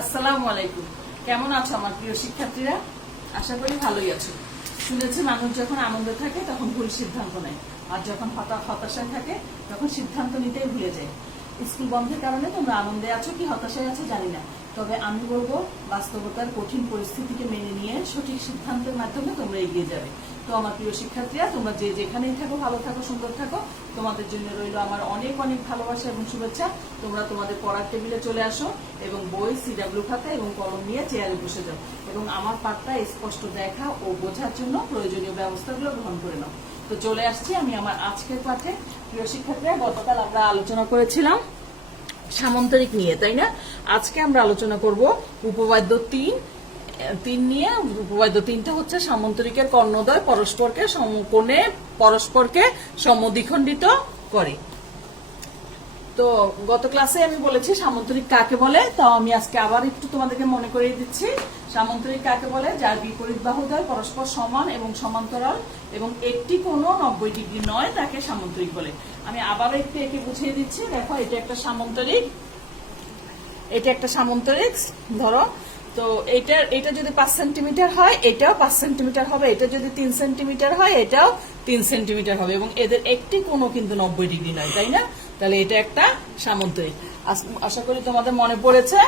আসসালামু আলাইকুম। কেমন আছো আমার প্রিয় শিক্ষার্থীরা? আশা করি ভালোই আছো। শুনেছি মানুষ যখন আনন্দে থাকে তখন ভুল সিদ্ধান্ত নেয়, আর যখন হতাশায় থাকে তখন সিদ্ধান্ত নিতেই ভুলে যায়। স্কুল বন্ধের কারণে তোমরা আনন্দে আছো কি হতাশায় আছো জানি না, তবে আমি বলবো বাস্তবতার কঠিন পরিস্থিতিকে মেনে নিয়ে সঠিক সিদ্ধান্তের মাধ্যমে তোমরা এগিয়ে যাবে। তো আমার প্রিয় শিক্ষার্থীরা, তোমরা যে যেখানেই থাকো ভালো থাকো, সুন্দর থাকো। তোমাদের জন্য রইল আমার অনেক অনেক ভালোবাসা এবং শুভেচ্ছা। তোমরা তোমাদের পড়ার টেবিলে চলে আসো এবং বই, সিডাব্লিউ খাতা এবং কলম নিয়ে চেয়ারে বসে যাও এবং আমার পাঠটা স্পষ্ট দেখা ও বোঝার জন্য প্রয়োজনীয় ব্যবস্থাগুলো গ্রহণ করে নাও। তো চলে আসছি আমি আমার আজকের পাঠে। প্রিয় শিক্ষার্থীরা, গতকাল আমরা আলোচনা করেছিলাম সামন্তরিক নিয়ে, তাই না? আজকে আমরা আলোচনা করব উপবাদ্য তিন নিয়ে। উপবাদ্য তিনটা হচ্ছে সামন্তরিকের কর্ণদ্বয় পরস্পরকে সমকোণে পরস্পরকে সমদ্বিখণ্ডিত করে। তো গত ক্লাসে আমি বলেছি সামন্তরিক কাকে বলে, তাও আমি আজকে আবার একটু তোমাদেরকে মনে করিয়ে দিচ্ছি। সামন্তরিক কাকে বলে? যার বিপরীত বাহুদ্বয় পরস্পর সমান এবং সমান্তরাল এবং একটি কোণ 90 ডিগ্রি নয়, তাকে সামন্তরিক বলে। আমি আবারও একটু একে বুঝিয়ে দিচ্ছি। দেখো, এটা একটা সামন্তরিক, এটা একটা সামন্তরিক। ধরো, তো এটা যদি 5 সেন্টিমিটার হয় এটাও 5 সেন্টিমিটার হবে, এটা যদি 3 সেন্টিমিটার হয় এটাও 3 সেন্টিমিটার হবে এবং এদের একটি কোণও কিন্তু 90 ডিগ্রি নয়, তাই না? তাহলে এটা একটা সামন্তরিক। আশা করি তোমাদের মনে পড়েছে।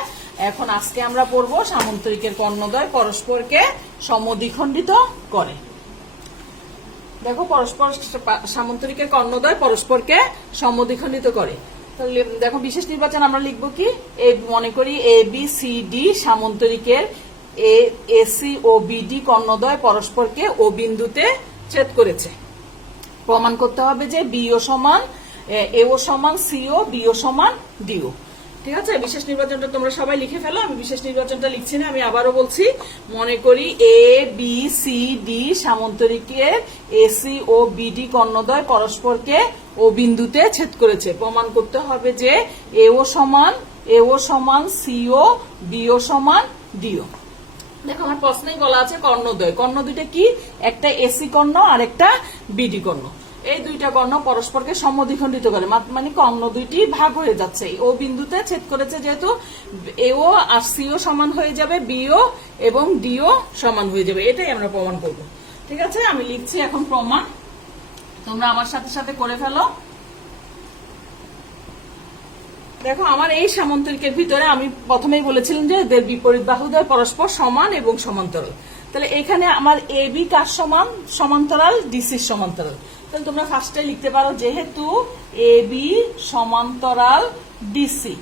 এখন আজকে আমরা পড়বো সামন্তরিকের কর্ণদ্বয় পরস্পরকে সমদ্বিখণ্ডিত করে। দেখো, সামন্তরিকের কর্ণদ্বয় পরস্পরকে সমদ্বিখণ্ডিত করে। তাহলে দেখো, বিশেষ নির্বাচন আমরা লিখবো কি? মনে করি A B C D সামন্তরিকের AC O BD কর্ণদ্বয় পরস্পরকে ও বিন্দুতে ছেদ করেছে। প্রমাণ করতে হবে যে বিও সমান এও সমান সিও, বিও সমান ডিও। ঠিক আছে, বিশেষ নির্বাচনটা তোমরা সবাই লিখে ফেলো। আমি বিশেষ নির্বাচনটা লিখছি না, আমি আবারও বলছি। মনে করি A B C D সামন্তরিকের AC O BD কর্ণদ্বয় পরস্পরকে ও বিন্দুতে ছেদ করেছে। প্রমাণ করতে হবে যে এও সমান সিও, বিও সমান ডিও। দেখো, আমার প্রশ্নেই বলা আছে কর্ণদ্বয়। কর্ণ দুইটা কি? একটা এসি কর্ণ আর একটা বিডি কর্ণ। এই দুইটা কর্ণ পরস্পরকে সমদ্বিখণ্ডিত করে, মানে কর্ণ দুইটি ভাগ হয়ে যাচ্ছে। ও বিন্দুতে ছেদ করেছে যেহেতু এও আর সিও সমান হয়ে যাবে, বিও এবং ডিও সমান হয়ে যাবে। এটাই আমরা প্রমাণ করব। ঠিক আছে, আমি লিখছি এখন প্রমাণ, তোমরা আমার সাথে সাথে করে ফেলো। দেখো, আমার এই সামন্তরিকের ভিতরে আমি প্রথমেই বলেছিলাম যে এদের বিপরীত বাহুদ্বয় পরস্পর সমান এবং সমান্তরাল। তাহলে এখানে আমার এ বি কার সমান? সমান্তরাল ডিসির সমান্তরাল। তাহলে তোমরা ফার্স্টে লিখতে পারো যেহেতু এ বি সমান্তরাল ডিসি,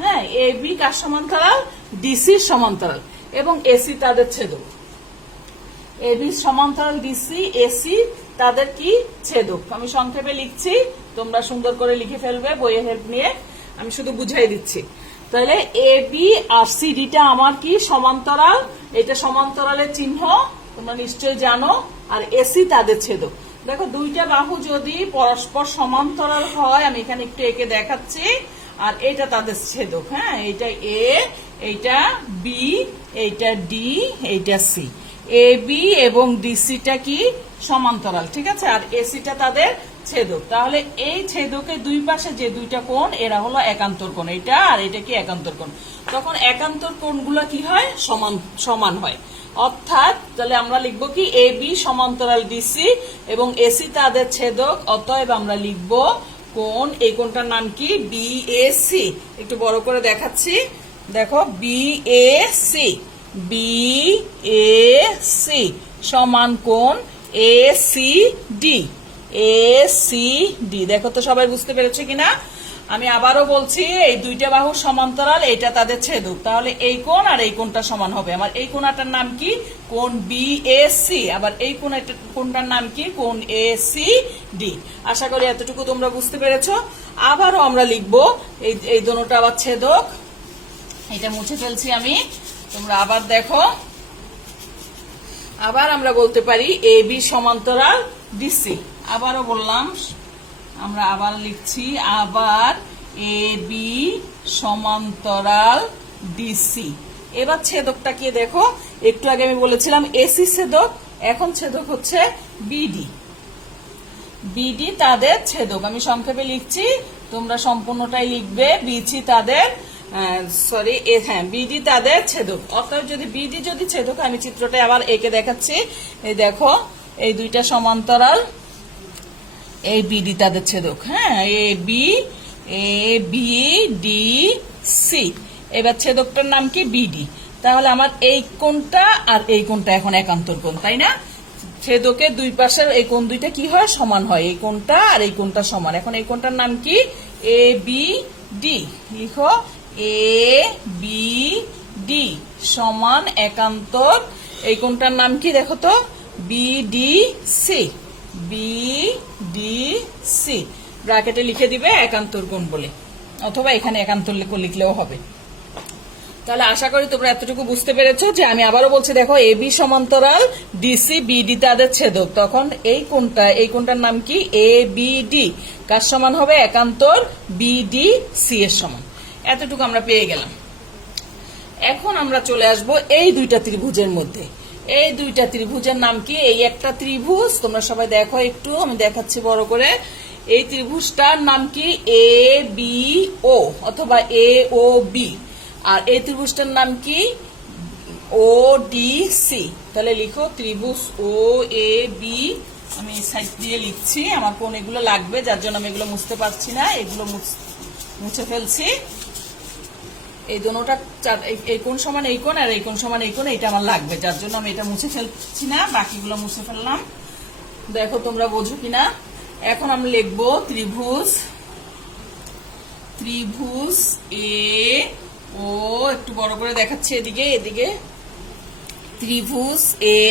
হ্যাঁ, এ বি কার সমান্তরাল? ডিসির সমান্তরাল এবং এসি তাদের ছেদক। এ বি সমান্তরাল ডিসি, এসি তাদের কি? ছেদক। আমি সংক্ষেপে লিখছি, তোমরা সুন্দর করে লিখে ফেলবে বইয়ের হেল্প নিয়ে। আমি শুধু বুঝাই দিচ্ছি। তাহলে এ বি আর সিডিটা আমার কি? সমান্তরাল। এটা সমান্তরালের চিহ্ন তোমরা নিশ্চয়ই জানো। আর এসি তাদের ছেদক। দেখো, দুইটা বাহু যদি পরস্পর সমান্তরাল হয়, আমি এখানে একটু একে দেখাচ্ছি, আর এটা তাদের ছেদক। হ্যাঁ, এইটা এ, এইটা বি, এইটা ডি, এইটা সি। এ বি এবং ডিসিটা কি? সমান্তরাল। ঠিক আছে, আর এসিটা তাদের ছেদক। তাহলে এই ছেদকের দুই পাশে যে দুইটা কোণ, এরা হলো একান্তর কোণ। এটা আর এটা কি? একান্তর কোণ। তখন একান্তর কোণগুলো কি হয়? সমান হয়। অর্থাৎ তাহলে আমরা লিখবো কি? এ বি সমান্তরাল ডিসি এবং এসি তাদের ছেদক। অতএব আমরা লিখবো কোণ, এই কোণটার নাম কি? বিএসি। একটু বড় করে দেখাচ্ছি। দেখো, বিএসি, বিএসি সমান কোণ এসিডি, এসিডি। দেখো তো সবাই বুঝতে পেরেছে কিনা? আমি আবারও বলছি, এই দুইটা বাহু সমান্তরাল, এটা তাদের ছেদক। তাহলে এই কোণ আর এই কোণটা সমান হবে। আমার এই কোণটার নাম কি? কোণ বিএসি। আবার এই কোণটার নাম কি? কোণ এসিডি। আশা করি এতটুকু তোমরা বুঝতে পেরেছো। আবারও আমরা লিখবো এই দোনোটা আবার ছেদক। এটা মুছে ফেলছি আমি, তোমরা আবার দেখো। আবার আমরা বলতে পারি এ বি সমান্তরাল ডিসি। আবারও বললাম, আমরা আবার লিখছি, আবার এ বি সমান্তরাল ডিসি। এবার ছেদকটা কি? দেখো, একটু আগে আমি বলেছিলাম এসি ছেদক, এখন ছেদক হচ্ছে বিডি। বিডি তাদের ছেদক। আমি সংক্ষেপে লিখছি, তোমরা সম্পূর্ণটাই লিখবে। বিসি তাদের সরি হ্যাঁ বিডি তাদের ছেদক। অতএব যদি বিডি যদি ছেদক, আমি চিত্রটা আবার এঁকে দেখাচ্ছি। এই দেখো এই দুইটা সমান্তরাল, এই বিডি তাদের ছেদক। হ্যাঁ এ বি ডি সি। এবার ছেদকটার নাম কি বিডি। তাহলে আমার এই কোণটা আর এই কোণটা এখন একান্তর কোণ, তাই না? ছেদকের দুই পাশের এই কোণ দুইটা কি হয়, সমান হয়। এই কোণটা আর এই কোণটা সমান। এখন এই কোণটার নাম কি, এ বি ডি। লিখো এ বি ডি সমান একান্তর। এই কোণটার নাম কি দেখো তো, B D C. B D C ব্র্যাকেটে লিখে দিবে একান্তর কোণ বলে, অথবা এখানে একান্তর লিখলেও হবে। তাহলে আশা করি তোমরা এতটুকু বুঝতে পেরেছো যে আমি আবারও বলছি, দেখো এ বি সমান্তরাল ডিসি বিডি তাদের ছেদক। তখন এই কোণটার নাম কি, এ বি ডি। কার সমান হবে, একান্তর বিডি সি এর সমান। এতটুকু আমরা পেয়ে গেলাম। এখন আমরা চলে আসব এই দুইটা ত্রিভুজের মধ্যে। এই দুইটা ত্রিভুজের নাম কি, এই একটা ত্রিভুজ, তোমরা সবাই দেখো একটু, আমি দেখাচ্ছি বড় করে। এই ত্রিভুজটার নাম কি, এ বি ও অথবা এ ও বি। আর এই ত্রিভুজটার নাম কি, ও ডি সি। তাহলে লিখো ত্রিভুজ ও এ বি। আমি এই সাইড দিয়ে লিখছি, আমার কোন এগুলো লাগবে, যার জন্য আমি এগুলো মুছতে পারছি না, এগুলো মুছে ফেলছি। এই দুটোটা এই কোণ সমান এই কোণ, আর এই কোণ সমান এই কোণ, এটা আমার লাগবে, যার জন্য আমি এটা মুছে ফেলছি না, বাকিগুলো মুছে ফেললাম। দেখো তোমরা বোঝো কিনা। এখন আমি লিখবো ত্রিভুজ এ ও, একটু বড় করে দেখাচ্ছি এদিকে ত্রিভুজ এ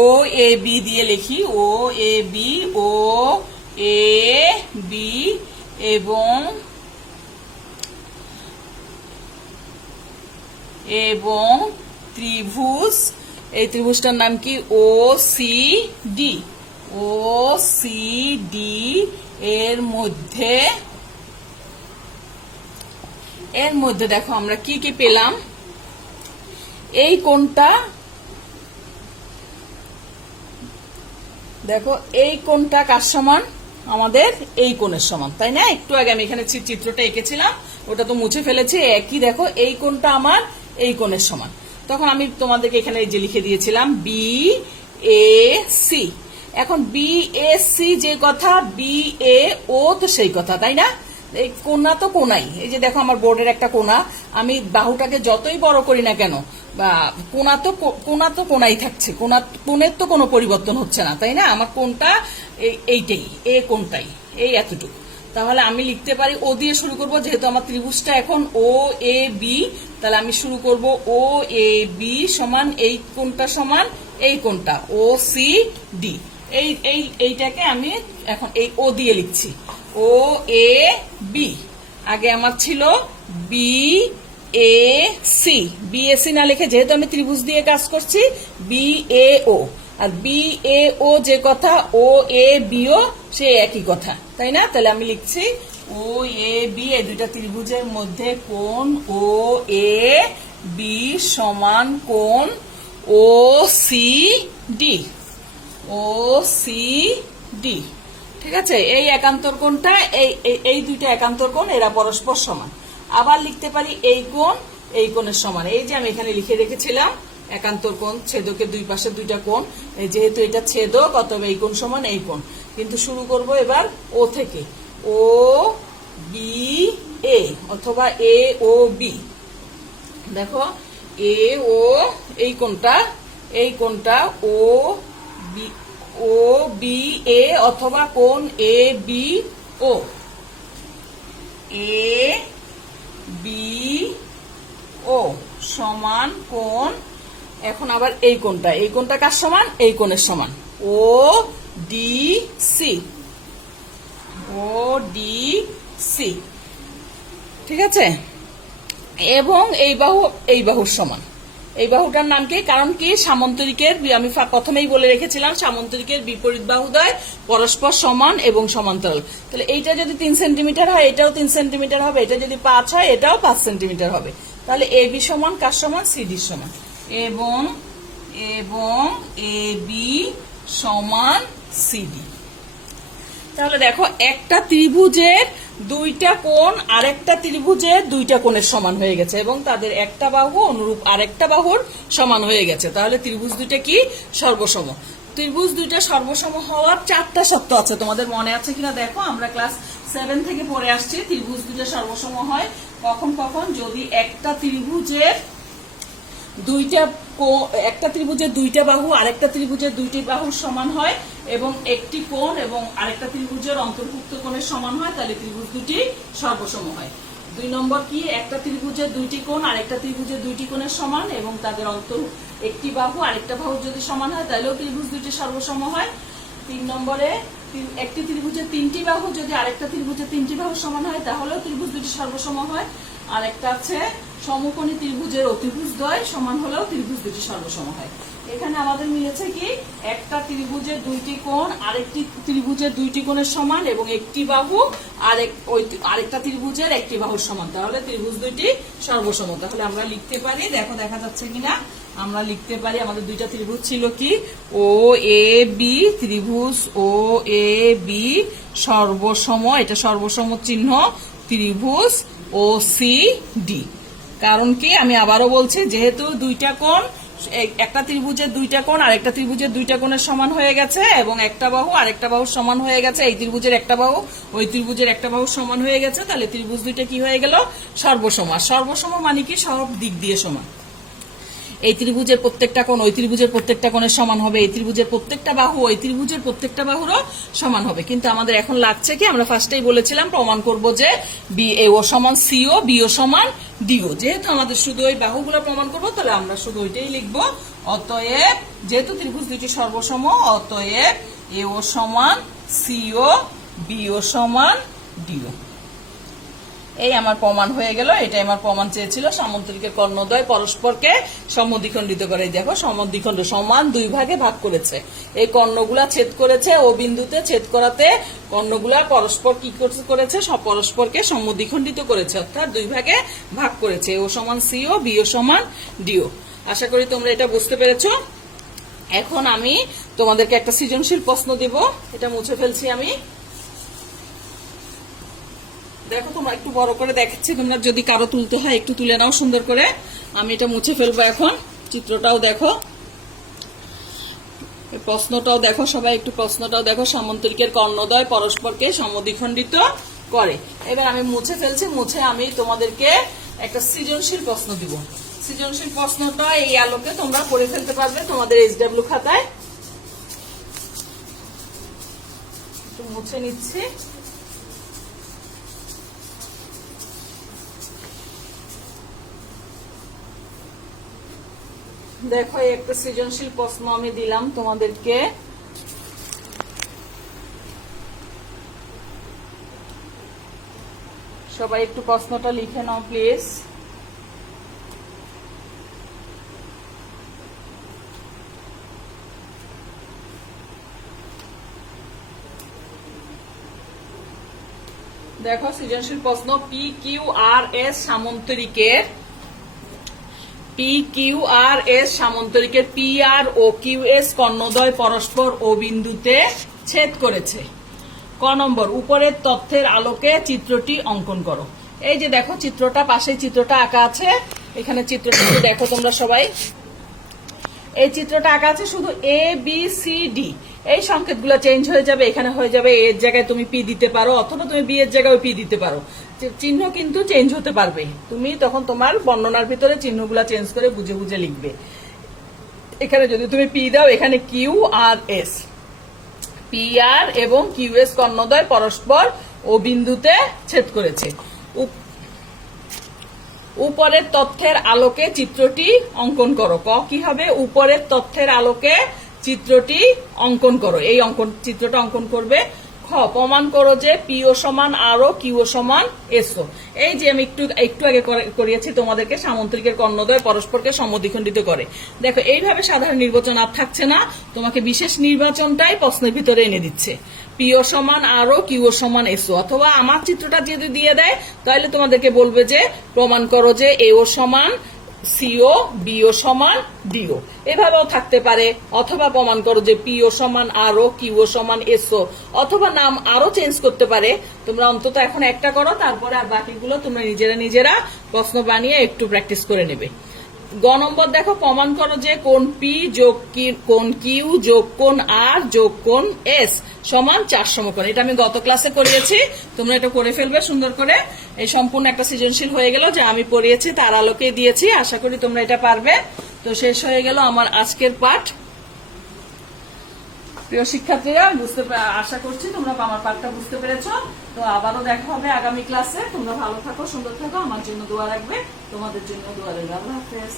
ও এ বি দিয়ে লিখি, ও A B, O A B এবং ত্রিভুজ, এই ত্রিভুজটার নাম কি, ও সি ডি। ও সি ডি এর মধ্যে দেখো আমরা কি কি পেলাম। এই কোণটা দেখো, এই কোণটা কার সমান, আমাদের এই কোণের সমান, তাই না? একটু আগে আমি এখানে চিত্রটা এঁকেছিলাম, ওটা তো মুছে ফেলেছি। একই দেখো, এই কোণটা আমার এই কোণের সমান। তখন আমি তোমাদেরকে এখানে এই যে লিখে দিয়েছিলাম বি এ সি। এখন বি এ সি যে কথা, বি এ ও তো সেই কথা, তাই না? এই কোণা তো কোণাই। এই যে দেখো আমার বোর্ডের একটা কোণা, আমি বাহুটাকে যতই বড় করি না কেন, বা কোণা তো কোণাই থাকছে, কোণের তো কোনো পরিবর্তন হচ্ছে না, তাই না? আমার কোণটা এইটাই, এ কোণটাই, এই এতটুকু। তাহলে আমি লিখতে পারি, ও দিয়ে শুরু করব, যেহেতু আমার ত্রিভুজটা এখন ও এ বি। তাহলে আমি শুরু করব ও এ বি সমান এই কোণটা সমান এই কোণটা, ও সি ডি। এইটাকে আমি এখন এই ও দিয়ে লিখছি, ও এ বি। আগে আমার ছিল B A C. B A C না লিখে, যেহেতু আমি ত্রিভুজ দিয়ে কাজ করছি, B A O. R B A ও যে কথা, ও এ বিও সে একই কথা, তাই না? তাহলে আমি লিখছি ও এ বি। এই দুইটা ত্রিভুজের মধ্যে কোণ ও এ বি সমান কোণ ও সি ডি। ও সি ডি, ঠিক আছে? এই একান্তর কোণটা, এই দুইটা একান্তর কোণ, এরা পরস্পর সমান। আবার লিখতে পারি এই কোণ এই কোণের সমান। এই যে আমি এখানে লিখে রেখেছিলাম একান্তর কোণ, ছেদকের দুই পাশে দুইটা কোণ। যেহেতু এটা ছেদক, অতএব এই কোণ সমান এই কোণ। কিন্তু শুরু করব এবার ও থেকে, ও বি এ অথবা এ ও বি। দেখো এ ও, এই কোণটা ও বি এ অথবা কোণ A B O, A B ও সমান কোণ। এখন আবার এই কোণটা কার সমান, এই কোণের সমান, ও ডি সি। ও ডি সি, ঠিক আছে? এবং এই বাহুর সমান। এই বাহুটার নাম কি, কারণ কি, সামান্তরিকের, আমি প্রথমেই বলে রেখেছিলাম সামান্তরিকের বিপরীত বাহুদ্বয় পরস্পর সমান এবং সমান্তরাল। তাহলে এইটা যদি 3 সেন্টিমিটার হয়, এটাও 3 সেন্টিমিটার হবে। এটা যদি 5 হয়, এটাও 5 সেন্টিমিটার হবে। তাহলে এ বি সমান কার সমান, সিডির সমান। এবং এ বি সমান সিডি। তাহলে দেখো, একটা ত্রিভুজের দুইটা কোণ আরেকটা ত্রিভুজের দুইটা কোণের সমান হয়ে গেছে এবং তাদের একটা বাহু অনুরূপ আরেকটা বাহুর সমান হয়ে গেছে, তাহলে ত্রিভুজ দুইটা কি সর্বসম। ত্রিভুজ দুইটা সর্বসম হওয়ার 4টা শর্ত আছে, তোমাদের মনে আছে কিনা দেখো, আমরা ক্লাস 7 থেকে পড়ে আসছি। ত্রিভুজ দুইটা সর্বসম হয় কখন কখন, যদি একটা ত্রিভুজের দুইটা বাহু আরেকটা ত্রিভুজের দুইটি বাহুর সমান হয় এবং একটি কোণ এবং আরেকটা ত্রিভুজের অন্তর্ভুক্ত কোণের সমান হয়, তাহলে ত্রিভুজ দুটি সর্বসম হয়। 2 নম্বর কি, একটা ত্রিভুজের দুইটি কোণ আরেকটা ত্রিভুজের দুইটি কোণের সমান এবং তাদের একটি বাহু আরেকটা বাহু যদি সমান হয় তাহলেও ত্রিভুজ দুটি সর্বসম হয়। 3 নম্বরে একটি ত্রিভুজের 3টি বাহু যদি আরেকটা ত্রিভুজের 3টি বাহু সমান হয় তাহলেও ত্রিভুজ দুটি সর্বসম হয়। আর একটা আছে সমকোণী ত্রিভুজের অতিভুজদ্বয় সমান হলেও ত্রিভুজ দুটি সর্বসম হয়। এখানে আমাদের মিলেছে কি, একটা ত্রিভুজের দুইটি কোণ আরেকটি ত্রিভুজের দুইটি কোণের সমান এবং একটি বাহু আরেকটা ত্রিভুজের একটি বাহুর সমান, তাহলে ত্রিভুজ দুইটি সর্বসম। তাহলে আমরা লিখতে পারি, দেখো দেখা যাচ্ছে কিনা, আমরা লিখতে পারি আমাদের দুইটা ত্রিভুজ ছিল কি, ও এ বি, ত্রিভুজ ও এ বি সর্বসম, এটা সর্বসম চিহ্ন ত্রিভুজ ও সি ডি। কারণ কি, আমি আবারও বলছি, যেহেতু দুইটা কোণ, একটা ত্রিভুজের দুইটা কোণ আরেকটা ত্রিভুজের দুইটা কোণের সমান হয়ে গেছে এবং একটা বাহু আরেকটা বাহুর সমান হয়ে গেছে, এই ত্রিভুজের একটা বাহু ওই ত্রিভুজের একটা বাহুর সমান হয়ে গেছে, তাহলে ত্রিভুজ দুইটা কি হয়ে গেল, সর্বসম। সর্বসম মানে কি, সব দিক দিয়ে সমান। এই ত্রিভুজের প্রত্যেকটা কোণ ওই ত্রিভুজের প্রত্যেকটা কোণের সমান হবে, এই ত্রিভুজের প্রত্যেকটা বাহু ওই ত্রিভুজের প্রত্যেকটা বাহুরও সমান হবে। কিন্তু আমাদের এখন লাগছে কি, আমরা ফার্স্টেই বলেছিলাম প্রমাণ করব যে ও সমান সিও, বিও সমান ডিও। যেহেতু আমাদের শুধু ওই বাহুগুলো প্রমাণ করবো, তাহলে আমরা শুধু ওইটাই লিখবো। অতএব যেহেতু ত্রিভুজ দুটি সর্বসম, অতএব এও সমান সিও, বিও সমান ডিও। এই আমার প্রমাণ হয়ে গেল। এটাই আমার প্রমাণ চেয়েছিল, সামন্তরিকের কর্ণদ্বয় পরস্পরকে সমদ্বিখণ্ডিত করে। দেখো, সমদ্বিখণ্ড সমান দুই ভাগে ভাগ করেছে, এই কর্ণগুলা ছেদ করেছে, ও বিন্দুতে ছেদ করাতে কর্ণগুলা পরস্পর কি করেছে, পরস্পরকে সমদ্বিখণ্ডিত করেছে, অর্থাৎ দুই ভাগে ভাগ করেছে। ও সমান সিও, বিও সমান ডিও। আশা করি তোমরা এটা বুঝতে পেরেছো। এখন আমি তোমাদেরকে একটা সৃজনশীল প্রশ্ন দেব, এটা মুছে ফেলছি আমি। দেখো, তোমরা একটু বড় করে দেখাচ্ছি, তোমরা যদি কারো তুলতে হয় একটু তুলে নাও সুন্দর করে। আমি এটা মুছে ফেলবো এখন। চিত্রটাও দেখো, প্রশ্নটাও দেখো, সবাই একটু প্রশ্নটাও দেখো। সামন্তরিকের কর্ণদ্বয় পরস্পরকে সমদ্বিখণ্ডিত করে। এবার আমি মুছে ফেলছি, মুছে আমি তোমাদেরকে একটা সৃজনশীল প্রশ্ন দিব। সৃজনশীল প্রশ্নটা এই আলোকে তোমরা করে ফেলতে পারবে তোমাদের SW খাতায়। একটু মুছে নিচ্ছি। দেখো, একটা সৃজনশীল প্রশ্ন আমি দিলাম তোমাদেরকে। সবাই একটু প্রশ্নটা লিখে নাও প্লিজ। দেখো, সৃজনশীল প্রশ্ন, P Q R S সামন্তরিকের সামন্তরিকের P R O Q S কর্ণদ্বয় পরস্পর ও বিন্দুতে ছেদ করেছে। ক নম্বর, উপরের তথ্যের আলোকে চিত্রটি অঙ্কন করো। এই যে দেখো, চিত্রটা পাশে চিত্রটা আঁকা আছে, এখানে চিত্রটা দেখো তোমরা সবাই। এই চিত্রটা আঁকা আছে, শুধু এ বি সি ডি এই সংকেতগুলো চেঞ্জ হয়ে যাবে। এখানে হয়ে যাবে এর জায়গায় তুমি পি দিতে পারো, অথবা তুমি বি এর জায়গায় পি দিতে পারো। চিহ্ন কিন্তু চেঞ্জ হতে পারবে, তুমি তখন তোমার বর্ণনার ভিতরে চিহ্নগুলা চেঞ্জ করে বুঝে বুঝে লিখবে। এখানে যদি তুমি পি দাও, এখানে Q R S, P R এবং কিউ এস কর্ণদ্বয় পরস্পর ও বিন্দুতে ছেদ করেছে। উপরের তথ্যের আলোকে চিত্রটি অঙ্কন করো। ক কি হবে, উপরের তথ্যের আলোকে চিত্রটি অঙ্কন করো। এই চিত্রটা অঙ্কন করবে। খ, প্রমাণ করো যে পিও সমান আর ও কিউ সমান এসও। এই যে আমি একটু আগে করিয়েছি তোমাদেরকে, সামন্তরিকের কর্ণদ্বয় পরস্পরকে সমদ্বিখণ্ডিত করে। দেখো, এইভাবে সাধারণ নির্বাচন আর থাকছে না, তোমাকে বিশেষ নির্বাচনটাই প্রশ্নের ভিতরে এনে দিচ্ছে। পিও সমান আর ও কিউ সমান এসও, অথবা আমার চিত্রটা যদি দিয়ে দেয় তাহলে তোমাদেরকে বলবে যে প্রমাণ করো যে এও সমান সিও বিও সমান ডিও, এভাবেও থাকতে পারে। অথবা প্রমাণ করো যে পিও সমান আরও, কিউও সমান এসও, অথবা নাম আরো চেঞ্জ করতে পারে। তোমরা অন্তত এখন একটা করো, তারপরে আর বাকিগুলো তোমরা নিজেরা প্রশ্ন বানিয়ে একটু প্র্যাকটিস করে নেবে। গ নম্বর দেখো, প্রমাণ করো যে কোণ পি যোগ কোণ কিউ যোগ কোণ আর যোগ কোণ এস সমান 4 সমকোণ। এটা আমি গত ক্লাসে করিয়েছি, তোমরা এটা করে ফেলবে সুন্দর করে। এই সম্পূর্ণ একটা সৃজনশীল হয়ে গেল, যা আমি পড়িয়েছি তার আলোকে দিয়েছি। আশা করি তোমরা এটা পারবে। তো শেষ হয়ে গেল আমার আজকের পাঠ। প্রিয় শিক্ষার্থীরা, আশা করছি তোমরা আমার পাঠটা বুঝতে পেরেছো। তো আবারও দেখা হবে আগামী ক্লাসে। তোমরা ভালো থাকো, সুন্দর থাকো, আমার জন্য দোয়া রাখবে, তোমাদের জন্য দোয়া রইল। আল্লাহ হাফেজ।